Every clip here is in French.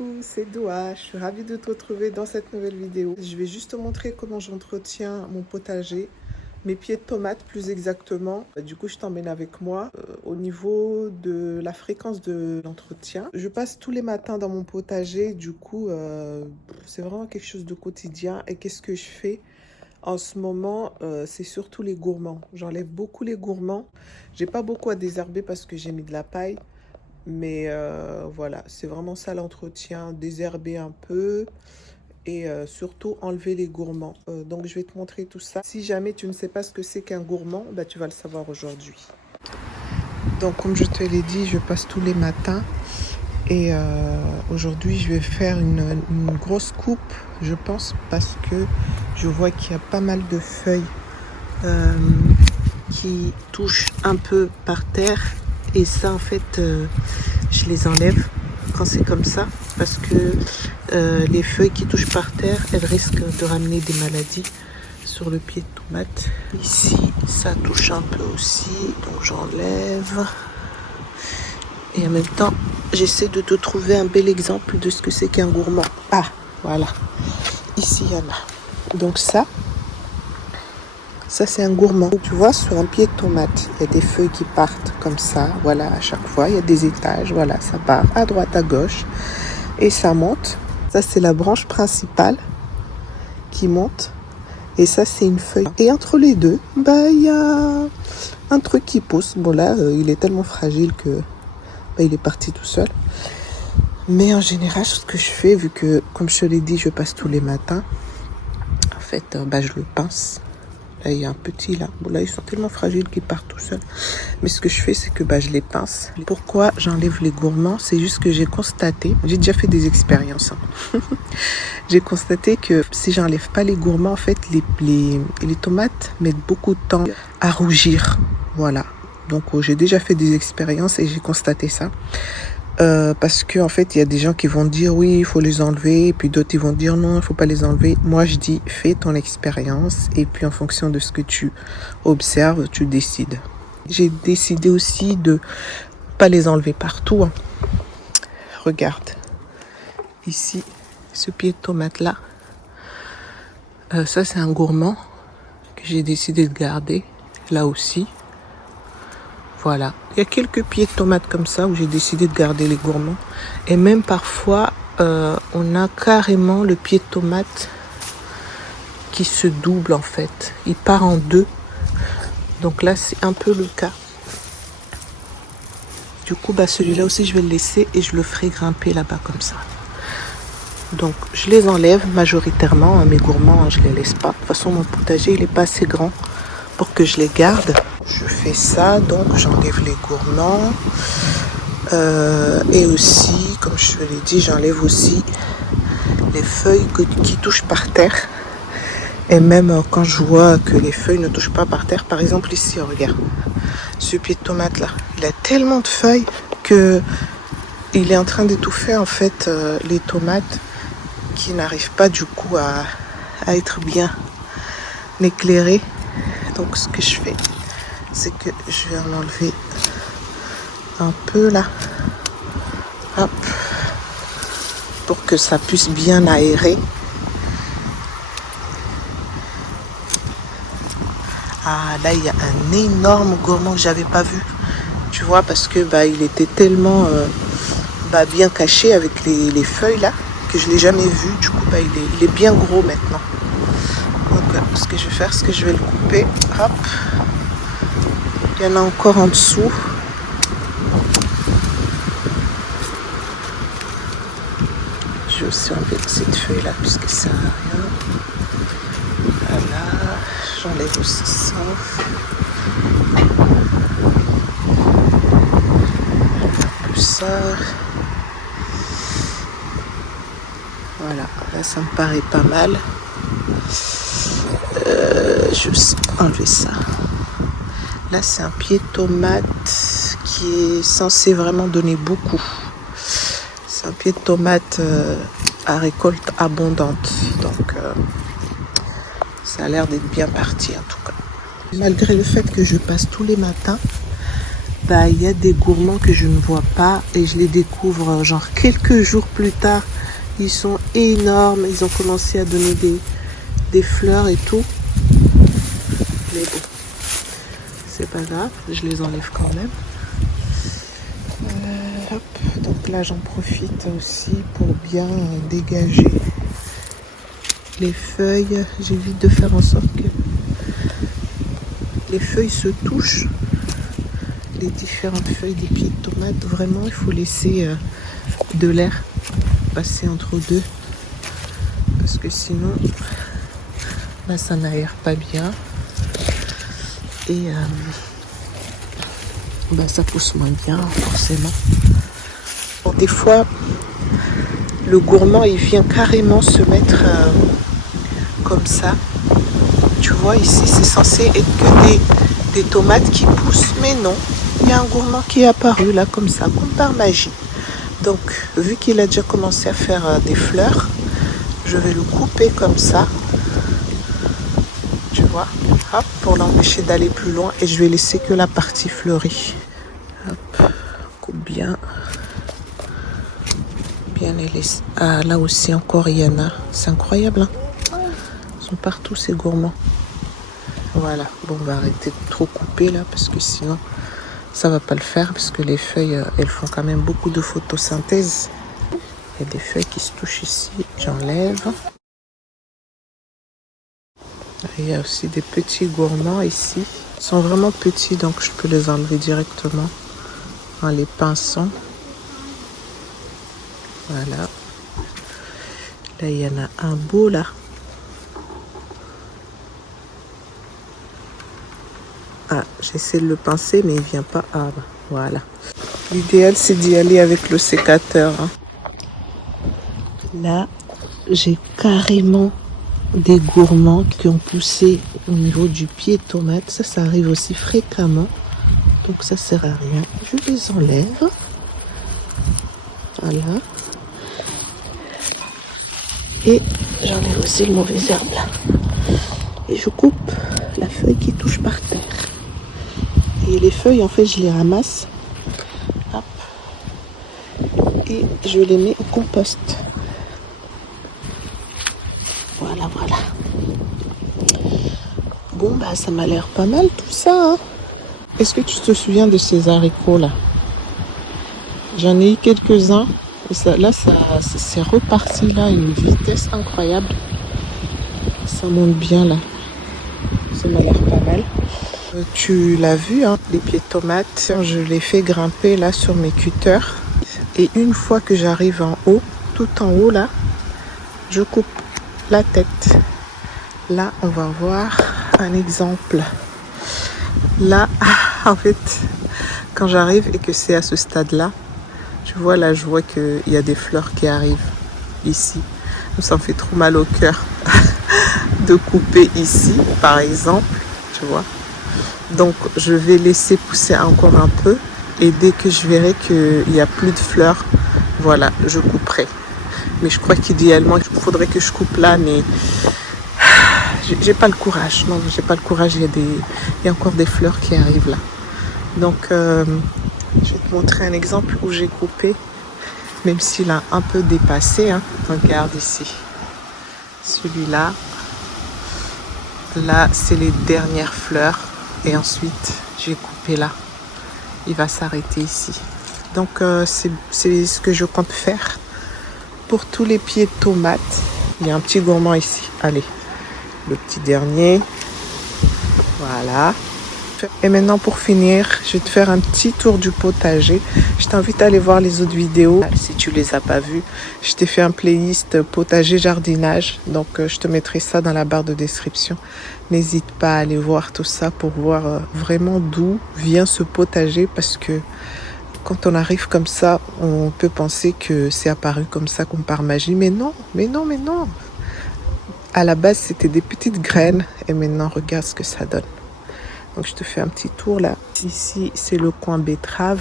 Coucou, c'est Doua, je suis ravie de te retrouver dans cette nouvelle vidéo. Je vais juste te montrer comment j'entretiens mon potager, mes pieds de tomates plus exactement. Du coup, je t'emmène avec moi au niveau de la fréquence de l'entretien. Je passe tous les matins dans mon potager, du coup, c'est vraiment quelque chose de quotidien. Et qu'est-ce que je fais? En ce moment, c'est surtout les gourmands. J'enlève beaucoup les gourmands. J'ai pas beaucoup à désherber parce que j'ai mis de la paille. Mais voilà, c'est vraiment ça l'entretien, désherber un peu et surtout enlever les gourmands. Donc je vais te montrer tout ça. Si jamais tu ne sais pas ce que c'est qu'un gourmand, bah, tu vas le savoir aujourd'hui. Donc comme je te l'ai dit, je passe tous les matins et aujourd'hui je vais faire une grosse coupe, je pense, parce que je vois qu'il y a pas mal de feuilles qui touchent un peu par terre. Et ça, en fait, je les enlève quand c'est comme ça parce que les feuilles qui touchent par terre, elles risquent de ramener des maladies sur le pied de tomate. Ici, ça touche un peu aussi, donc j'enlève. Et en même temps, j'essaie de te trouver un bel exemple de ce que c'est qu'un gourmand. Ah, voilà. Ici, il y en a. Donc ça c'est un gourmand. Tu vois, sur un pied de tomate, il y a des feuilles qui partent comme ça. Voilà, à chaque fois, il y a des étages. Voilà, ça part à droite, à gauche. Et ça monte. Ça, c'est la branche principale qui monte. Et ça, c'est une feuille. Et entre les deux, bah, il y a un truc qui pousse. Bon, là, il est tellement fragile que bah, il est parti tout seul. Mais en général, ce que je fais, vu que, comme je te l'ai dit, je passe tous les matins, en fait, bah, je le pince. Là, il y a un petit là. Bon, là, ils sont tellement fragiles qu'ils partent tout seuls. Mais ce que je fais, c'est que bah, je les pince. Pourquoi j'enlève les gourmands? C'est juste que j'ai constaté, j'ai déjà fait des expériences. J'ai constaté que si j'enlève pas les gourmands, en fait, les tomates mettent beaucoup de temps à rougir. Voilà. Donc, j'ai déjà fait des expériences et j'ai constaté ça. Parce que en fait il y a des gens qui vont dire oui il faut les enlever et puis d'autres ils vont dire non il faut pas les enlever. Moi je dis fais ton expérience et puis en fonction de ce que tu observes tu décides. J'ai décidé aussi de pas les enlever partout hein. Regarde ici ce pied de tomate là, ça c'est un gourmand que j'ai décidé de garder là aussi. Voilà, il y a quelques pieds de tomates comme ça où j'ai décidé de garder les gourmands. Et même parfois, on a carrément le pied de tomate qui se double en fait. Il part en deux. Donc là, c'est un peu le cas. Du coup, bah, celui-là aussi, je vais le laisser et je le ferai grimper là-bas comme ça. Donc, je les enlève majoritairement. Hein, mes gourmands, hein, je les laisse pas. De toute façon, mon potager, il n'est pas assez grand pour que je les garde. Je fais ça, donc j'enlève les gourmands. Et aussi, comme je te l'ai dit, j'enlève aussi les feuilles qui touchent par terre. Et même quand je vois que les feuilles ne touchent pas par terre, par exemple ici, regarde, ce pied de tomate là, il a tellement de feuilles que il est en train d'étouffer en fait les tomates qui n'arrivent pas du coup à être bien éclairées. Donc ce que je fais, c'est que je vais en enlever un peu là, hop, pour que ça puisse bien aérer. Ah là il y a un énorme gourmand que j'avais pas vu, tu vois, parce que bah il était tellement bien caché avec les feuilles là que je l'ai jamais vu. Du coup bah il est bien gros maintenant. Donc ce que je vais faire, c'est que je vais le couper, hop. Il y en a encore en dessous. Je vais aussi enlever cette feuille là puisque ça n'a rien. Voilà, j'enlève aussi ça. Un peu ça. Voilà, là ça me paraît pas mal. Je vais aussi enlever ça. Là c'est un pied de tomate qui est censé vraiment donner beaucoup. C'est un pied de tomate à récolte abondante. Donc ça a l'air d'être bien parti en tout cas. Malgré le fait que je passe tous les matins, bah il y a des gourmands que je ne vois pas et je les découvre genre quelques jours plus tard. Ils sont énormes, ils ont commencé à donner des fleurs et tout. Mais bon, c'est pas grave, je les enlève quand même. Hop. Donc là j'en profite aussi pour bien dégager les feuilles. J'évite de faire en sorte que les feuilles se touchent. Les différentes feuilles des pieds de tomates, vraiment il faut laisser de l'air passer entre deux parce que sinon bah, ça n'aère pas bien et bah, ça pousse moins bien forcément. Bon, des fois le gourmand il vient carrément se mettre comme ça, tu vois ici c'est censé être que des tomates qui poussent, mais non, il y a un gourmand qui est apparu là comme ça, comme par magie. Donc vu qu'il a déjà commencé à faire des fleurs, je vais le couper comme ça, tu vois, hop, pour l'empêcher d'aller plus loin et je vais laisser que la partie fleurie. Hop, coupe bien les laisser. Ah là aussi encore il y en a, c'est incroyable hein, ils sont partout ces gourmands. Voilà, bon on va arrêter de trop couper là parce que sinon ça va pas le faire parce que les feuilles elles font quand même beaucoup de photosynthèse. Il y a des feuilles qui se touchent ici, j'enlève. Il y a aussi des petits gourmands ici. Ils sont vraiment petits donc je peux les enlever directement en les pinçant. Voilà. Là il y en a un beau là. Ah, j'essaie de le pincer mais il vient pas. Ah bah, voilà. L'idéal c'est d'y aller avec le sécateur. Hein. Là, j'ai carrément des gourmands qui ont poussé au niveau du pied de tomate. Ça arrive aussi fréquemment. Donc ça sert à rien. Je les enlève. Voilà. Et j'enlève aussi le mauvais herbe là. Et je coupe la feuille qui touche par terre. Et les feuilles, en fait, je les ramasse. Hop. Et je les mets au compost. Voilà, voilà. Bon, bah, ça m'a l'air pas mal tout ça. Hein. Est-ce que tu te souviens de ces haricots là? J'en ai eu quelques-uns. Et ça, là, c'est reparti là à une vitesse incroyable. Ça monte bien là. Ça m'a l'air pas mal. Tu l'as vu, hein, les pieds de tomates. Je les fais grimper là sur mes cutters. Et une fois que j'arrive en haut, tout en haut là, je coupe la tête. Là, on va voir un exemple. Là, en fait, quand j'arrive et que c'est à ce stade-là, tu vois, là, je vois qu'il y a des fleurs qui arrivent ici. Ça me fait trop mal au cœur de couper ici, par exemple, tu vois. Donc, je vais laisser pousser encore un peu. Et dès que je verrai qu'il n'y a plus de fleurs, voilà, je couperai. Mais je crois qu'idéalement, il faudrait que je coupe là, mais j'ai pas le courage. Non, j'ai pas le courage. Il y a encore des fleurs qui arrivent là. Donc, je vais te montrer un exemple où j'ai coupé, même s'il a un peu dépassé. Hein. Regarde ici. Celui-là, là, c'est les dernières fleurs. Et ensuite, j'ai coupé là. Il va s'arrêter ici. Donc, c'est ce que je compte faire pour tous les pieds de tomates. Il y a un petit gourmand ici. Allez, le petit dernier. Voilà. Et maintenant, pour finir, je vais te faire un petit tour du potager. Je t'invite à aller voir les autres vidéos. Si tu les as pas vues, je t'ai fait un playlist potager jardinage. Donc, je te mettrai ça dans la barre de description. N'hésite pas à aller voir tout ça pour voir vraiment d'où vient ce potager. Parce que quand on arrive comme ça, on peut penser que c'est apparu comme ça, comme par magie. Mais non, mais non, mais non. À la base, c'était des petites graines. Et maintenant, regarde ce que ça donne. Donc, je te fais un petit tour là. Ici, c'est le coin betterave.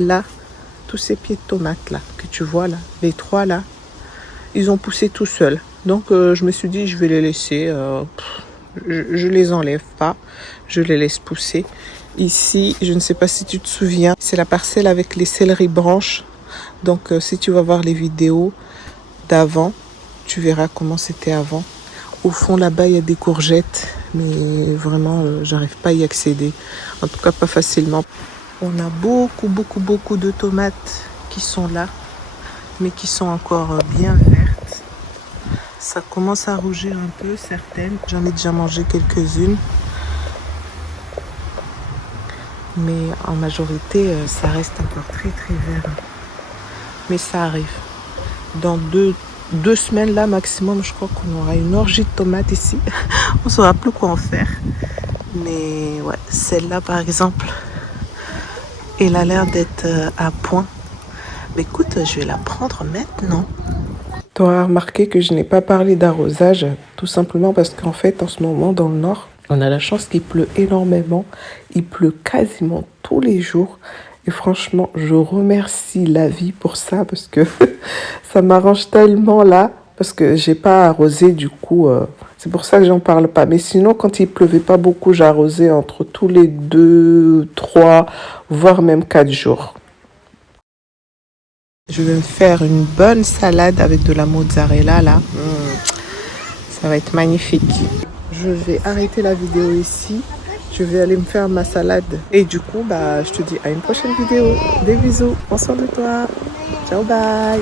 Là, tous ces pieds de tomates là, que tu vois là, les trois là, ils ont poussé tout seuls. Donc, je me suis dit, je vais les laisser. Je les enlève pas. Je les laisse pousser. Ici, je ne sais pas si tu te souviens, c'est la parcelle avec les céleris branches. Donc, si tu vas voir les vidéos d'avant, tu verras comment c'était avant. Au fond, là-bas, il y a des courgettes, mais vraiment, j'arrive pas à y accéder. En tout cas, pas facilement. On a beaucoup de tomates qui sont là, mais qui sont encore bien vertes. Ça commence à rougir un peu, certaines. J'en ai déjà mangé quelques-unes. Mais en majorité, ça reste encore très vert. Mais ça arrive. Dans deux semaines là maximum, je crois qu'on aura une orgie de tomates ici. On saura plus quoi en faire. Mais ouais, celle-là par exemple, elle a l'air d'être à point. Mais écoute, je vais la prendre maintenant. Tu auras remarqué que je n'ai pas parlé d'arrosage, tout simplement parce qu'en fait, en ce moment, dans le nord, on a la chance qu'il pleut énormément. Il pleut quasiment tous les jours. Et franchement, je remercie la vie pour ça parce que ça m'arrange tellement là. Parce que j'ai pas arrosé du coup. C'est pour ça que j'en parle pas. Mais sinon, quand il pleuvait pas beaucoup, j'arrosais entre tous les 2, 3, voire même 4 jours. Je vais me faire une bonne salade avec de la mozzarella là. Ça va être magnifique. Je vais arrêter la vidéo ici. Je vais aller me faire ma salade. Et du coup, je te dis à une prochaine vidéo. Des bisous. Prends soin de toi. Ciao, bye.